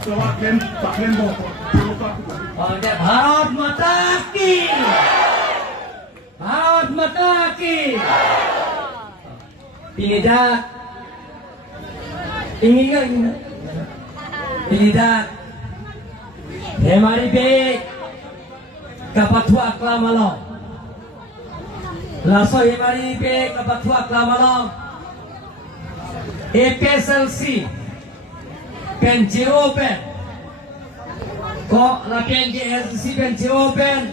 coba kalian Pak kalian bawa lupa aku. Bharat Mata Ki. Bharat Mata Ki. Pinidak. Ingat. Pinidak. Hemari be kapatua klamalo. Laso hemari be kapatua klamalo. APSLC pen zero pen. Kok la pen JSC pen zero pen.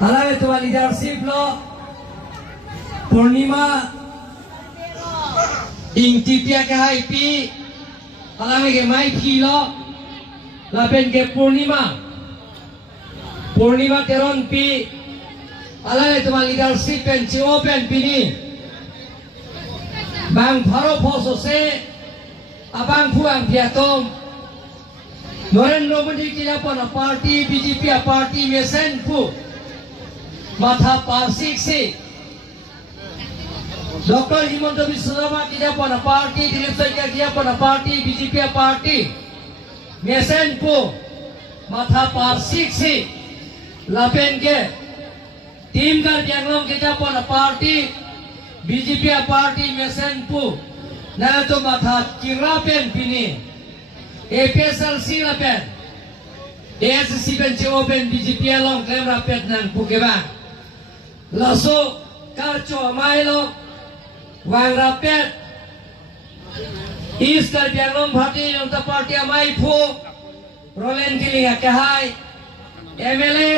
Alam itu leadership lo. Purnima Ingtipia ke HP. Alam ke mai pi lo. Lapen ke Purnima teron pi. Alam itu leadership pen zero pen pini. Bang Pharo Phoso se abang Phuang Piatom Narendra Modi ki apana party BJP party mesen pu matha pasik se Dr. Himanta Biswa Sarma ki apana party Dilip Saika ki apana party BJP party mesen pu matha pasik se lapen ke team gar Janglong ki apana party BJP party mesen pu na to matha kirapen pini APSLC lapen ASC pen open BJP long claim rapet nan pu keba laso karcho mailo wang rapet East kar Janglong Bharatiya Janata Party amai pu Rolen Kilinga kahai MLA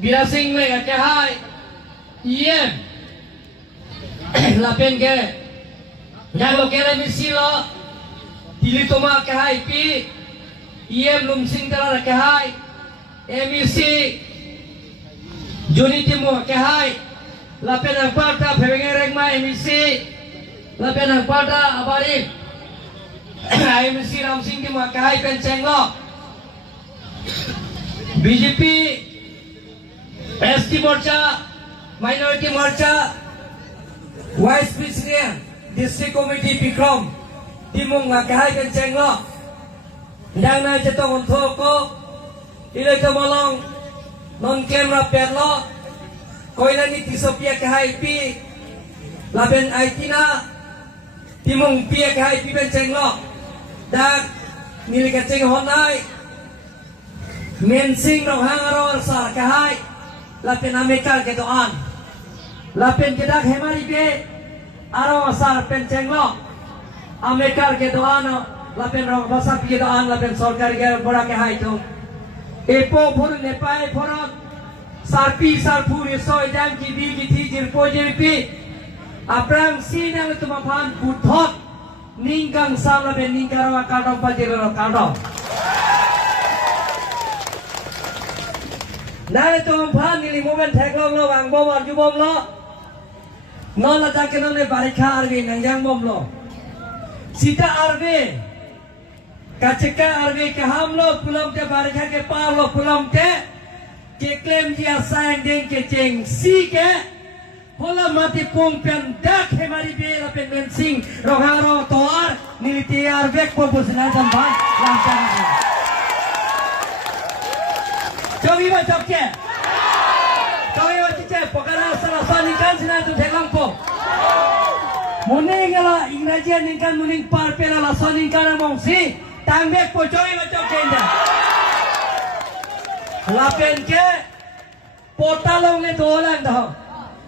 Bira Singh le kahai EM lapen ke jago kere misilo dili toma ke hai pi EM lum sing tara ke hai MEC joni timo ke hai lapen ang parta phebenge regma MEC lapen ang parta abari MEC ram sing timo ke hai penceng lo BJP ST Morcha Minority Morcha Vice President District Committee Bikram Timung Ngakahai Kenceng lo Yang na jatong untuk ko Ilay kamalong Non camera pet lo Koila ni tisopia kahai pi Laben aitina Timung pia kahai pi Kenceng lo Dan Nili Kenceng honai Mensing no hangaror sar kahai Lapen amekal kedoan Lapen kedak hemari be aro asar penceng lo amekar ke doano lapen rong basa pi doan lapen sarkar ke bora ke hai to epo phur nepai phorot sarpi sarpuri soi jang ki bi ki thi jir po jir pi aprang sinang tuma phan puthot ningkang sam lapen ningkarawa kadong pajero kadong nare to phan nili moment thaklong lo wang bom ar jubom lo non ada kena ne barikha arbe nangjang bom lo sita arbe kaceka arbe ke ham lo pulam te barikha ke par lo pulam te ke claim dia sayang deng ke ceng si ke pola mati pung pen dak hemari be la pen men sing roharo toar niliti arbe ko busna samban langsang cobi ba chokke cobi ba chiche pokara sala sani kan sina tu theklang po Muning ala Inggris ningkan muning par pera la soning kana mongsi tangbek po coy ba chokenda lapen ke portalong le dolan dah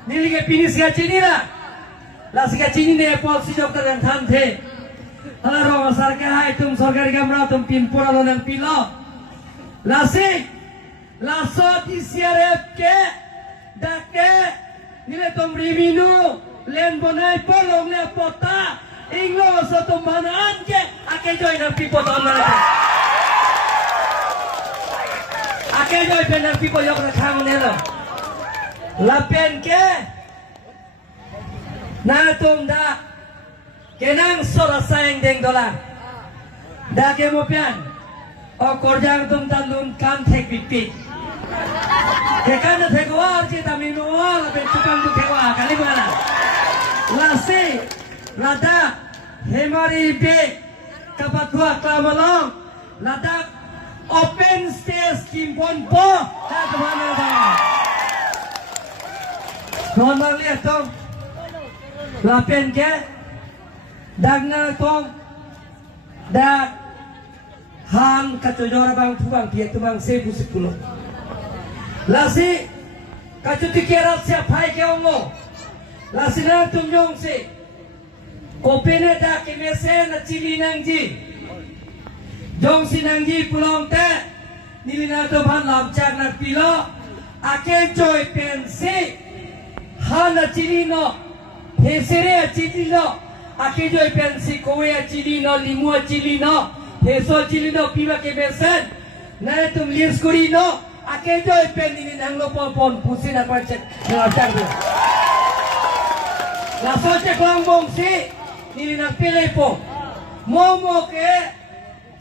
nilige pinis ga chini la las ga chini ne policy doktor yang than the ala ro sarkar hai tum sarkar gamra tum pin pura lo nang pilo lasik laso di CRF ke dake nile tum revinu len bonai polong le pota inglo so tum manan ke ake joy na pipo ton na ake joy penar pipo yok na khang ne lo lapen ke na tum da kenang sora sayang deng dola dake mo pian o korjang tum talun kan thek pipi Kekan thekwa je taminu la ben tukang tu thekwa kali mana lase rada hemari be kapatwa klamalong ladak open stage kimpon po na kemana ba normal lihat tong lapen ke dagna tong dak han katujora bang tubang piet tubang 1010 lasi kacuti kerat siapa ke ongo lasi na tumjong si kopene dak kimese na cili nangji jong sinangji pulong te nilina to ban lamchak na pilo ake joy pensi hana chilino hesere chilino ake joy pensi kowe chilino limu chilino heso chilino piba ke besen na tum lis kurino ake joy pen ni nanglo pon pusin apa cek lamchak dia la soche klambong si nilina pile po momo ke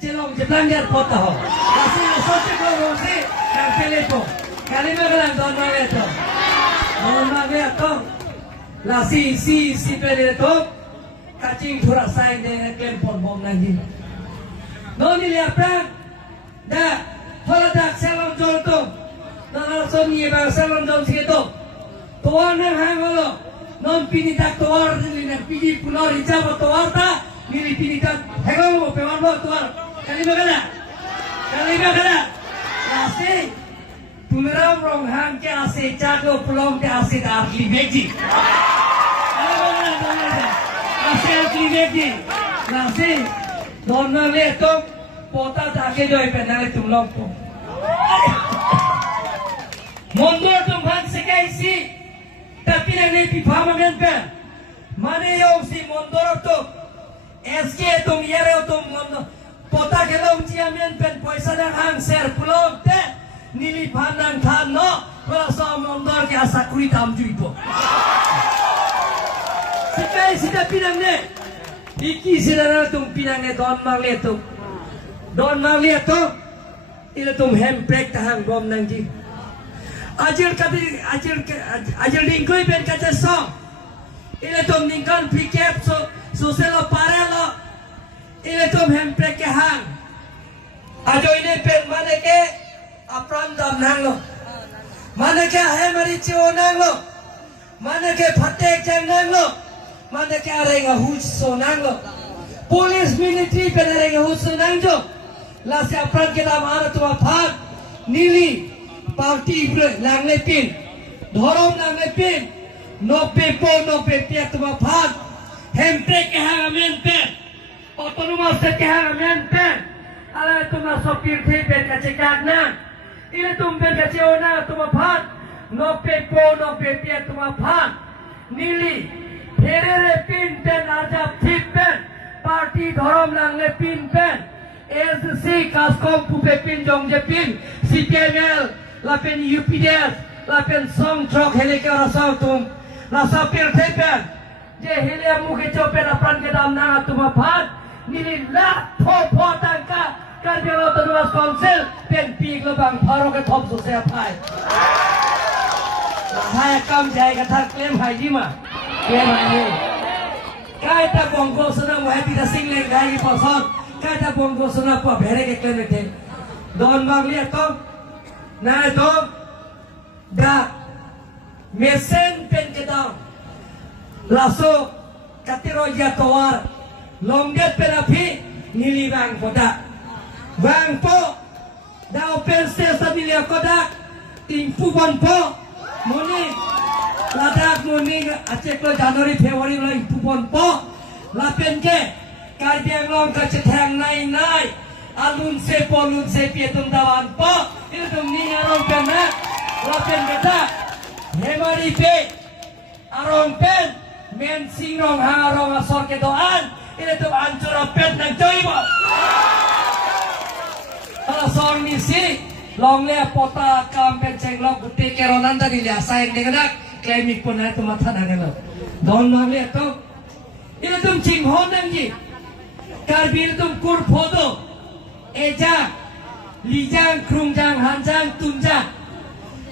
Cilong Jepanggar kota ho. Kasih sosok kalau sih yang pilih tu. Kali mana don mana tu? Don mana tu? Lasi si pilih tu. Kacing thura sain dengan klaim pon bom nanti. Noni lihat kan? Dah, kalau dah selong jol tu. Nona soni bang selong jol segitu. Tuan yang hangolo. Non pini tak tuar ni nak pini pulau hijau tuar ta. Nili pini tak hangolo pewan lo tuar. Kali mana? Nasi, tumeram rong hang ke ase jago pelong ke ase darli beji. Kali mana? Ase darli beji. Nasi, normal itu pota take joy penal tumlong po. Mundur tumhan sekai si, tapi nanti pipama menpen. Mana yang si mundur tu? SK tum yere tum mundur. Pota kelong ciamen pen poisa dan hang ser pulong te nili pandang kan no rasa mondor ke asa kuri tam juipo sekai sida pinang ne iki sida tum pinang ne don marle tu ila tum hemprek tahang bom nangji ajir dingkoi pen kaca song ila tum ningkan pikep so selo parelo ini tuh hempek ke hang, ajo ini pen mana ke apran dam nang lo, mana ke hemari ciu nang lo, mana ke patek jang nang lo, mana ke arenga huj so nang lo, polis military pen arenga huj so nang jo, lasi apran ke dam ana tuh apad, nili parti lang lepin, dorong lang lepin, no pepe tuh apad, hempek ke hang amen pen. Otonomous sekian pen, ala itu masuk pilih pen kacikan na, ini tumpen kaciona tumapan, no pepe tumapan, nili, herere pin pen ajab tip pen, parti thorom lang le pin pen, SC kaskom pupe pin jongje pin, CPML, lapen UPDS, lapen song trok helike rasa tum, rasa pilih pen, je helia muke copen apran kedam na tumapan. Nililah po tangka kerja otonomus konsel pen pig lebang paro ke top sosial pai. Hai kam jai kata klaim hai jima, klaim hai. Kaya tak bongko sana mau tidak singleng lagi pasal. Kaya tak bongko sana apa bere ke klaim itu. Don bang lihat tu, nah itu dah mesin pen kita langsung katiro jatuar. Longget perapi nili bang kodak bang po da open stage nili kodak tingpu bon po muni ladak muni acek lo Januari Februari lo tingpu bon po lapen ke karbiang long kacetang nai alun se pietum dawan po itu tum ni arong pena lapen kata hemari pe arong pen men singrong harong asor ke doan ini tuh ancur pet nang coibo. Kalau soal misi, long le pota kampen cenglok putih keronan tadi lihat sayang dengan klaimik pun itu mata nangan. Don long le tuh, ini tuh cinghon nanti, karbir tuh kur foto, eja, lijang, krungjang, hanjang, tunjang.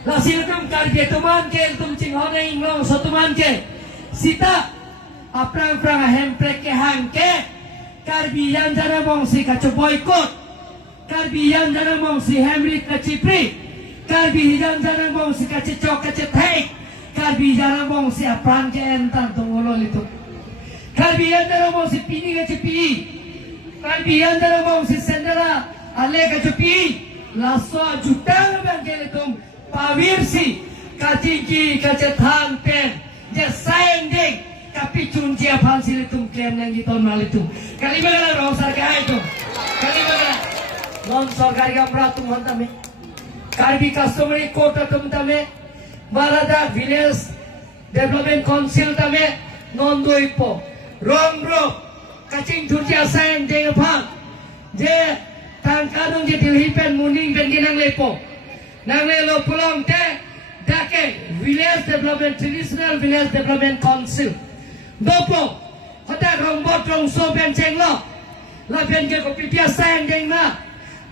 Lasil tuh karbir tuh man ke, tuh cinghon yang inglong satu man ke, sita. Aprang hemprek ke hangke Karbi yang jana bongsi kacu boykot. Karbi yang jana bongsi Henry kacipri. Karbi yang jana bongsi kacu cok kacu take. Karbi jana bongsi apran ke entar tungolol itu. Karbi yang jana bongsi pini kacu pi. Karbi yang jana bongsi sendera ale kacu pi. Lasso jutang bangkel itu pavirsi kaciki kacu thang pen. Jesain ding. Tapi cunci apa sih itu klaim yang kita mal itu. Kali mana rong sarga itu. Kali mana non sarga gambar tu mantame. Karbi customer kota tu mantame. Balada village development council tame non doipo. Rong bro. Kacing cunci asain ding apa. Je tangkadong je tilhipen muning ben ginang lepo. Nang lelo pulang te dake village development traditional village development council. Dopo, hotak rombot rong so ben cheng lo, la ben ke ko pipia sang deng na,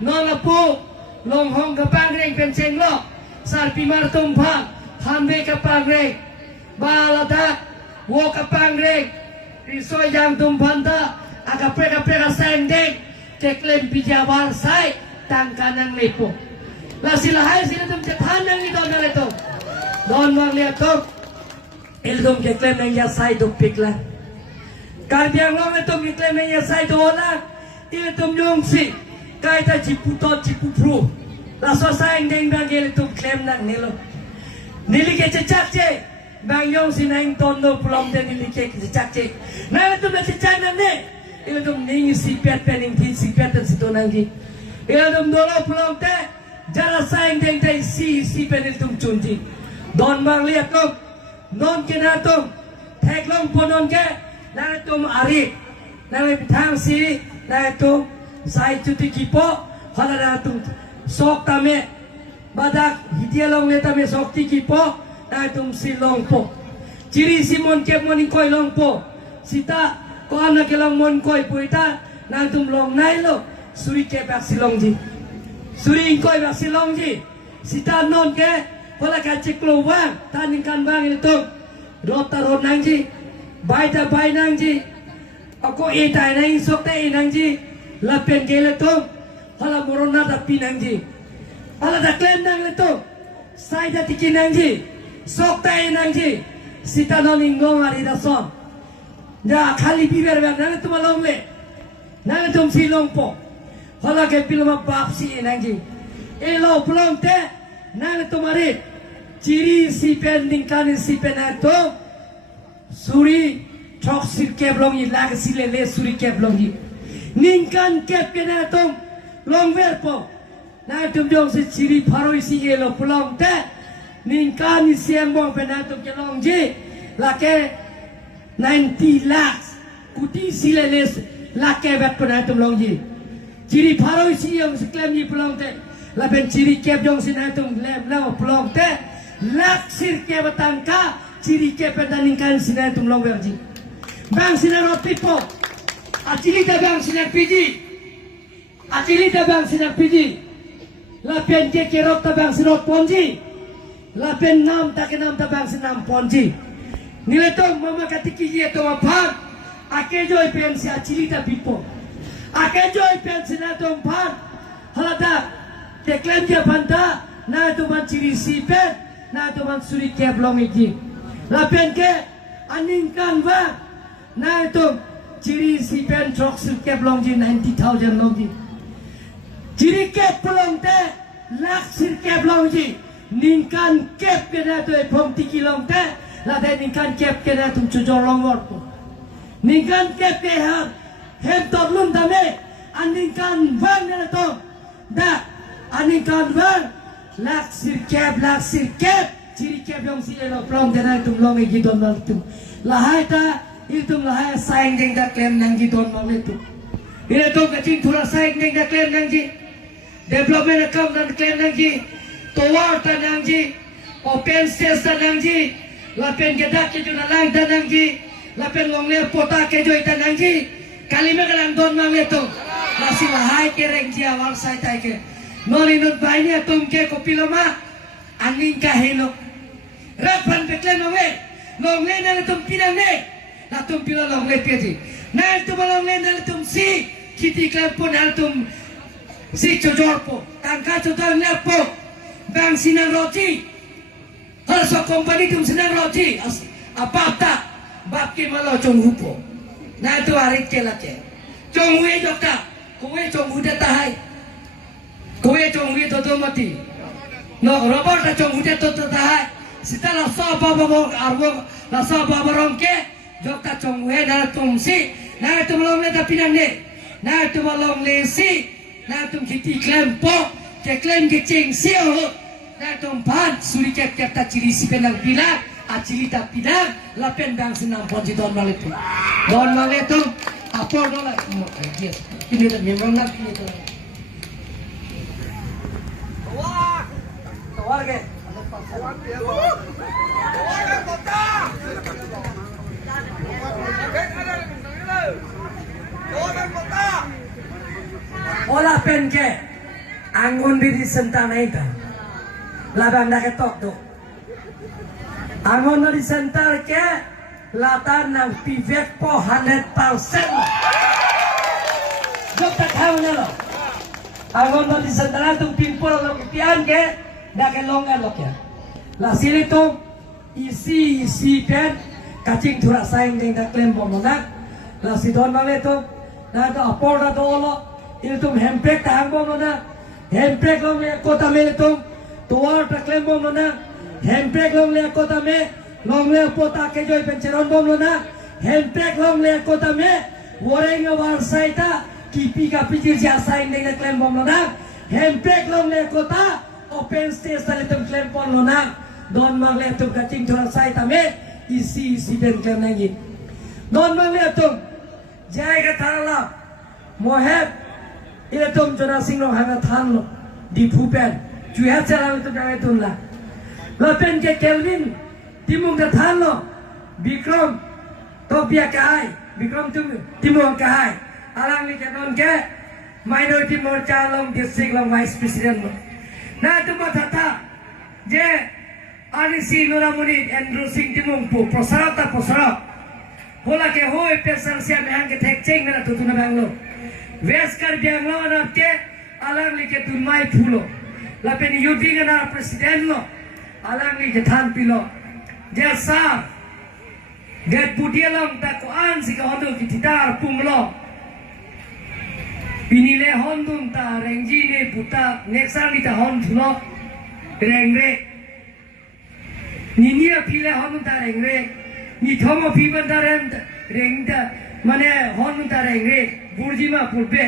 non la pu, long hong kapang reng ben cheng lo, sar pimar tumpa, hambe kapang reng, balada, wo kapang reng, riso yang tumpan ta, agapre sang deng, keklem pijawar sai, tangkanang lepo. La silahai sila tum cethanang ni don naleto, don wang lihat tum. Ilgum keklaim yang yasai do pikla. Karbiang long itu keklaim yang yasai do olah. Ilgum yongsi. Kaita ciputot cipupru. Laso sayang deng bang itu klaim nang nilo. Nili ke cecak ce. Bang yongsi nang tondo pulang den nili ke cecak ce. Nah itu cecak nang ne. Ilgum ning sipet pening tin sipet dan situ nanggi. Ilgum dolo pulang te. Jara sayang deng te si pen ilgum cunci. Don bang lihat kok. Non kena tum, teklong ponon ke, na tum ari, na thang si, na tum sai cuti kipo, hala na tum sok tame, badak hitialong le tame sok ti kipo, na tum si long po, ciri si mon kep moning koi long po, sita ko anak kelong mon koi puita, na tum long nailo, suri ke bak si long ji, suri koi bak si long ji, sita non ke. Wala kacik keluar, taningkan bang itu, rota nangji, baita bay nangji, aku itai nang sok te nangji, lapen gele tu, wala morona tapi nangji, wala dah klaim nang itu, saya dah tiki nangji, sok te nangji, sita noningong hari dah son, dah kali biber bang nang itu malong le, nang itu silong po, wala ke pilma bapsi nangji, elo pulang te. Nang tumari ciri si pen ningkan si pen itu suri trok sir keblongi lag silele suri keblongi ningkan kep kena itu long verpo nang tum jong si ciri paroi si elo pulang te ningkan si embong pen itu kelong ji lake 90 lakhs kuti silele lake vet pen itu long ji ciri paroi si yang seklaim ni pulang te lapen ciri kep jong sinatung lem lawa pelong te lak sir ke batangka ciri kep pendaningkan sinatung long verji bang sinarot pipo acilita bang sinar piji acilita bang sinar piji lapen ke kerot ta bang sinot ponji lapen nam ta ke nam ta bang sinam ponji nile tong mama katiki je to apar ake joy pen si acilita pipo ake joy pen sinatung par halata Teklem dia panta, na itu man ciri sipet, na itu man suri keblong iki. Lapen ke aningkan ba, na itu ciri sipet trok suri keblong ji 90,000 logi. Ciri keblong te, lak suri keblong ji, ningkan kep kena tu epom tiki long te, lada ningkan kep kena tu cujor long warpo. Ningkan kep ke har, hem torlum dame, aningkan bang na to, dah. Aningkan bang, laksir kep, ciri kep yang si elo plong dena itu long igi don mal itu, lahai ta itu lahai sayang deng dak klaim nang gi don mal itu, ini tu kacing thura sayang deng dak klaim nang gi, development account dan klaim nang gi, towar ta nang gi, open space ta nang gi, lapen gedak ke juna lang ta nang gi, lapen long le pota ke joy ta nang gi, kalime kalang don mal itu, masih lahai ke reng ji awal sai tai ke. Nolinut bayinya tumke kopi lama angin kahelo rapan bekle nongle nongle na tum pinang ne na tum pila nongle piaji Nah itu belum lain dalam tum si kiti klepon dalam tum si cojor po tangka cojor po bang sinang roti harus kompani tum sinang roti apa bapki malo cong hupo. Nah itu hari kelace cong hui dokta kowe cong hui datahai kowe cong hui toto mati no robot na cong hui toto tahai sita la so baba arbo la so baba rongke dokta cong hui na tumsi na itu belum le tapi nang ne na itu belum le si na tum kiti klem po ke klem ke cing sio na tum pan suri ke ta ciri si penang pilang acili ta pilang la pen bang senang pon di don maletu apa dola dia ini dah memang nak ini tu tawar ke ola pen ke angon diri sentana itu labang dah ketok tu angon diri sentar ke latan nang pivek po 100%. Jok tak tahu nalo. Angon di sentara tu pimpul lo pian ke dah ke longan lo ke. La sini tu isi pen kacing thura saing ding dah klaim bom nak. La sidon male tu dah tu apor dah dolo. Ini tu hempek tahang bom nak. Hempek lo le kota mele tu tuar tak klaim bom nak. Hempek lo le kota me long le pota ke joy penceron bom na hempek long le kota me woreng war saita kipi ka pijir jasa ing de klem bom na hempek long le kota open stage tale tum klem bom na don mang le tum kacing thora saita me isi ben klem nagi don mang le tum jai ka tharala moheb ile tum jona sing lo hanga than lo di phupen juha chala tum jai tun la lo pen ke kelvin timung dah than lo Bikram topia kai Bikram timung kai alang ni janon ke minority morcha long district long vice president lo na tu matata je RC Nuramuni Andrew Singh timung pu prosarata hola ke hoy pesar sia mehang ke thek cheng na tu na banglo veskar banglo na ke alang ni ke tunmai phulo la pen yudhi na president lo alang ni ke than pilo dia sah dia pudia lam tak kuan si kau tu kita punglo pinile hondun ta rengji ne puta neksan ni ta hon thulo rengre ninia pile hondun ta rengre ni thomo piban ta rengda mane hondun ta rengre burjima pulpe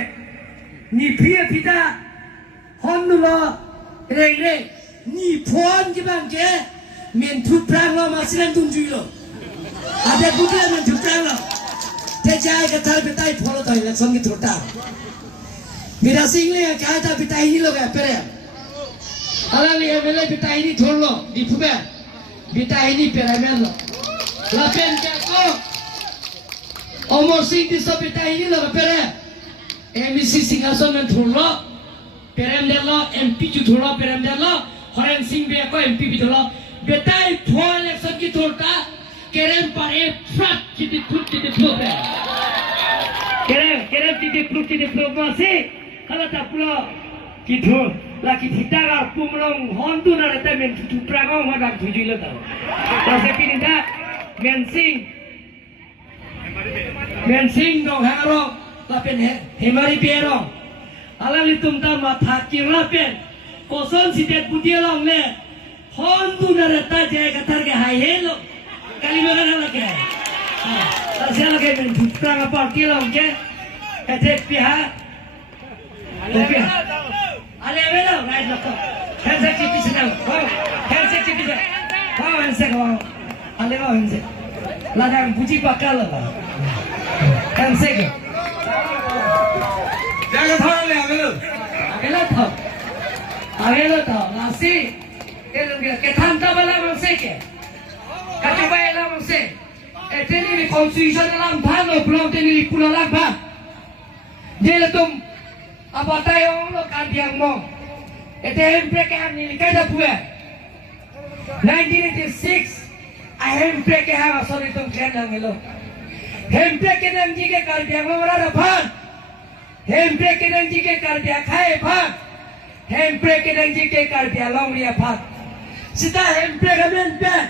ni pia pita hondulo rengre ni phon ki bang ke men thu prang lo ma silang tung jui lo ada bukan men thu prang lo te jai ka thar betai pholo tai election ki thota mira sing le ka ta betai ni lo ka pere ala le mele betai ni tholo di phube betai ni pere men lo la pen ka ko omor sing di so betai ni lo pere MEC singason men tholo pere men lo MP ju tholo pere men lo horen sing be ko MP bi tholo betai phol election ki thota kerem pare frat ki di phlobe kerem ki di phlobe se kala ta pulo ki tho la ki thitaga pumlong hondu na reta men tu pragong ma gam thujui lo ta se pinida men sing dong haro la pen hemari pero ala litum ta ma thaki la pen koson sitet pudialong le hondu na reta jay katar ke hai helo kali magana lagi asal lagi men pranga party long ke kate piha okay ale velo right loko handshake chipi senang wow handshake chipi wow handshake wow ale wow handshake ladang puji pakal lah handshake jangan thar le agelo tho nasi elong ke thanta bala mangse ke katiba elam mangse eteni ni constitution elam thano blom teni ni pula lag ba jele tum apa tayong lo kadiang mo ete hempre ke ni kada puya 1986 I hempre ke ha sorry tum khen lang elo Hempe kedang jike karbiang lorara pan. Hempe kedang jike karbiang kaya pan. Hempe kedang jike karbiang longria pan. Sita hempe kamen pen.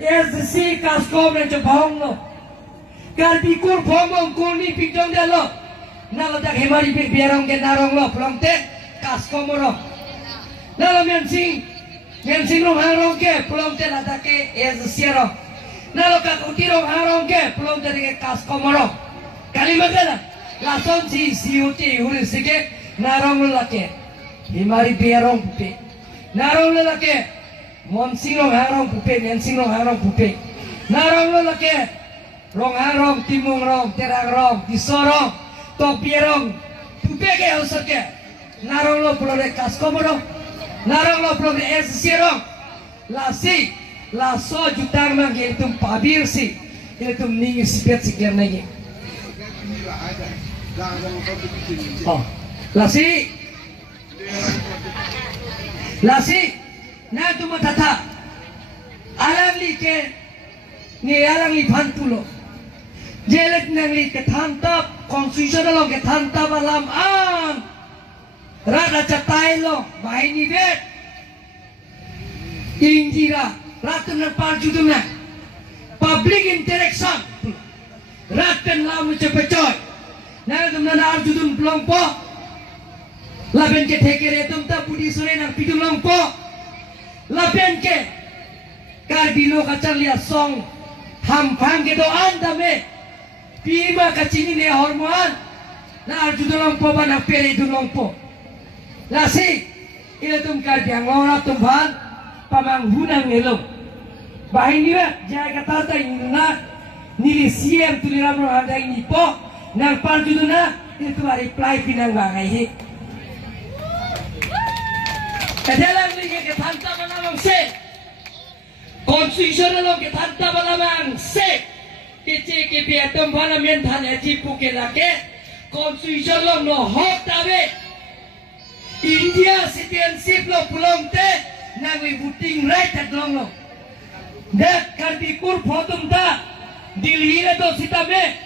SC kaskom yang cepong lo. Karbi kur pomong kurni pijong dia lo. Nalo tak hemari biarong ke narong lo pelong te kaskom lo. Nalo mensing lo harong ke pelong te nada ke SC lo. Nalo ka utirong harong ke pelong te ke kaskom lo. Kali magana lason si siuti huri sige narong lo lake. Hemari biarong pupe. Narong lo lake. Monsing lo harong pupe, mensing lo harong pupe. Narong lo lake. Rong harong, timung rong, terang rong, disorong, topi rong, pupe ke usut ke. Narong lo pulau de kaskom rong. Narong lo pulau de SC rong. Lasi, laso jutang mang itu pabir si. Itu ning sipet sikir nagi. Oh, lasi. Lasi, na tu matata. Alang li ke ni alang li pantulo. Jelek nangli ke thantap constitutional ke thantap alam am rada chatai lo bahini bet injira ratan parjuduna public interaction ratan lam chepechoy na tumna na arjudun plongpo laben ke thekere tumta pudi sore na pidum longpo laben ke karbilo kacang lia song ham phang ke do andame Pima kacini ne hormon na arjudulong po ba na peri dulong po. Lasi ila tum karbiang lora tumban pamanghunang ngelong. Bahin niya jaya katata inuna nili siem tuliram lo handa ini po nang parjuduna itu reply pinang bangai. Kadalang lagi ke tanta malamang se. Konstitusional ke tanta malamang se. Kece ke biatom parliament han aji puke lake constitution lo no hok tabe India citizenship lo pulong te nangwi voting right at long lo dak karbi kur photum ta Delhi le to sitame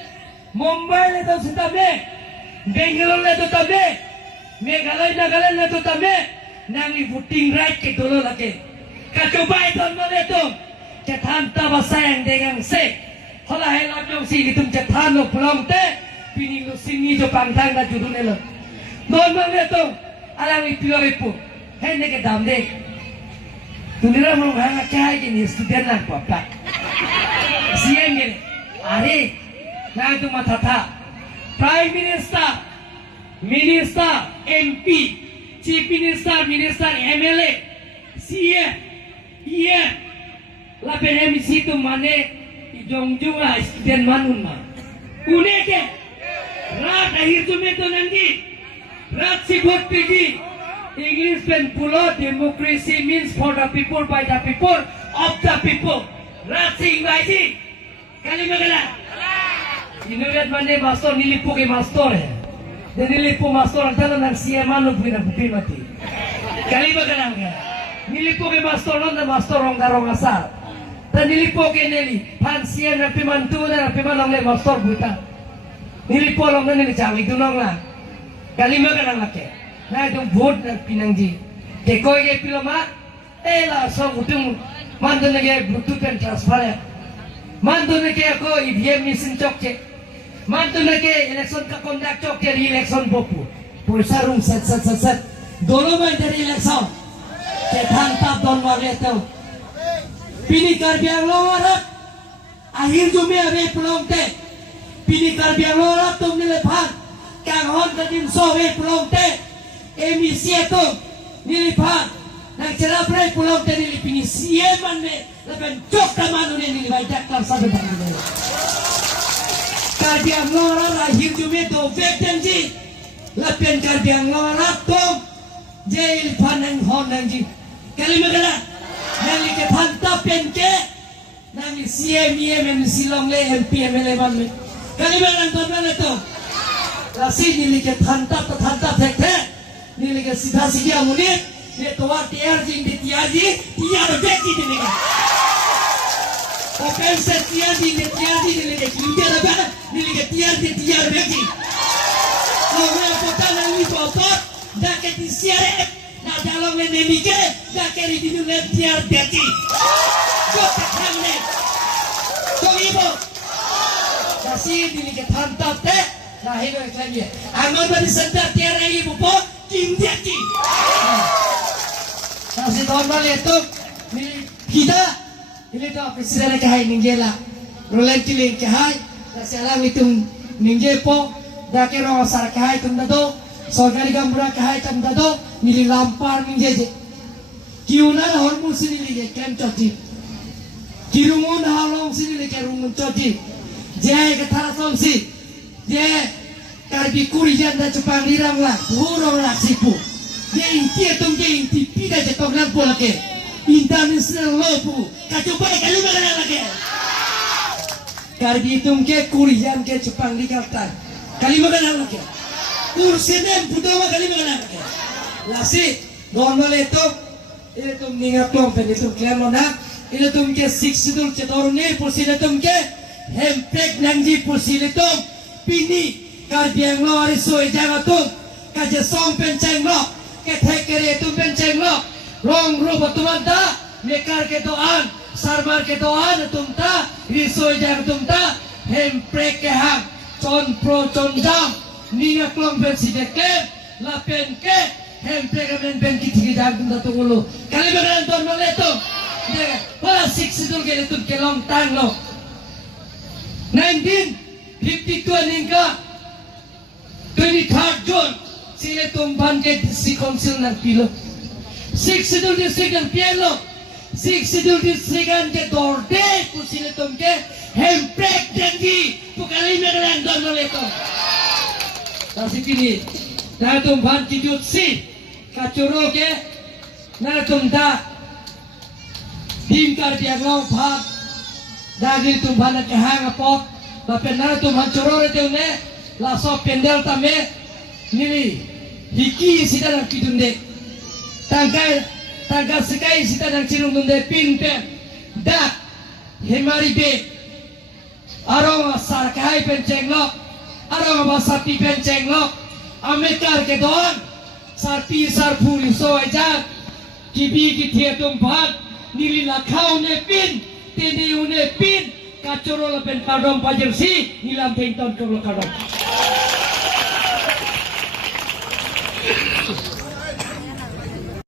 Mumbai le to sitame Bangalore le to tabe Meghalaya le to tabe nangwi voting right ke dolo lake kacobai ton mo le to ke thanta basayang dengang se Hola hela jong si ditum cetan lo pulang te pining lo sini jo pangtang na judul lo non mang leto alang ipio ipu hene ke damde tunira mo hanga chai ni student lang papa siang gini are na tu matata prime minister MP chief minister MLA CM EM la PM situ mane Jongjung lah student manun mah. Une ke rat akhir tume to nanti rat sibut pigi English pen pulo democracy means for the people by the people of the people. Rat sing baiji kali magala. Inurat mande master nilipu ke master hai. Dan nilipu master antara nang siya manu puina pupi mati. Kali magala ga. Nilipu ke master nang master rong asal. Dan nilipo ke neli pansian na pimantu na pimanong le master buta nilipo long na nili cawi dunong la kalima ka nang lake na itong vote na pinangji ke koy ke piloma la so utung mandu na ke bluetooth and transfer mandu na ke ako EVM machine chok che mandu na ke election ka conduct chok che election bopu pulsa room set dono ba dari election ke thantap don wale to Pini karbiang lorat akhir jume ave pelong te pini karbiang lorat tum nilepan kang hon kadim so ave pelong te emisi to nilepan nang cerah pre pelong te nilipini sieman me lepen cok tamanu ne nilibajak tar sabe tangan karbiang lorat akhir jume to vetenji lepen karbiang lorat tum jail panang hon nanji kalima kala Nali ke thanta penke nali CM silong le MP MLA man me kali balang ton na to lasi nili ke thanta thekte nili ke sidha amunit ne to wa tiar jing di tiaji tiar beki dini Open set tiar di nilai tiar apa? Nilai tiar bagi. Orang kota nanti popot, dah keti siaret, nak dalam menemike, dah keri di nilai tiar bagi. Kota kamne, kau ibu, kasih nilai tantat teh, dah hidup lagi. Amal beri sedar tiar ibu po, kim bagi. Kasih normal itu, kita. Ini tu apa sih kahai ninjela, rolen kiling kahai, kasih alam itu ninje po, dah kira sar kahai tu dado, sorgari gambra kahai tu dado, nili lampar ninje je, kiunan hormon sini nili kem coti, kirumun halong sini nili kirumun coti, jai kethara somsi, jai karbi kuri janda cupang dirang lah, burung lah sipu, jai inti pida je toglan pola ke. International lopu, kacupai kalau mana lagi. Karbi tumke kurian ke Jepang dikaltan, kali mana lagi. Kursinya pertama kali mana lagi. Lasi normal itu ningat tuang itu kalian mana? Itu tumke 6 cetorune posisi tumke hempek nangji posisi tum pini karbi yang lo hari soe jangan tum kaje song penceng lo ketekere tum penceng lo. Rong robot tumanta, nekar ke doan, sarbar ke doan tumta, risoi jang tumta, hemprek ke hang, con pro con jam, ninga klong ben sideke, lapen ke, hemprek ben kiti jang tumta tungulu. Kali bagaimana tuan meleto? Wala 6 itu ke long tang lo. 1952 ningka 23 June, sila tumban ke si konsil ng pilo. 6 Sidul district ng Pielo, 6 Sidul district ang Dorde, kung sila itong ke, hemprek dengi, pukalay na lang doon ulit ito. Kasi kini, na itong ban kijutsi, kachuro ke, na itong da, dimkar diaglaw pag, dagil itong ban at kahangapot, bapen na itong hanchuro ito ne, laso pendel tame, nili, hiki sila ng kidunde. Tanggal sekai sita nang cirung tunde pinte dak hemari be arong sarkai penceng lo arong basapi penceng lo amekar ke don sarpi sarpuli so aja kibi kitie tumpat nili lakau ne pin tini une pin kacoro la pen kadom pajersi nilam penton ke kadom.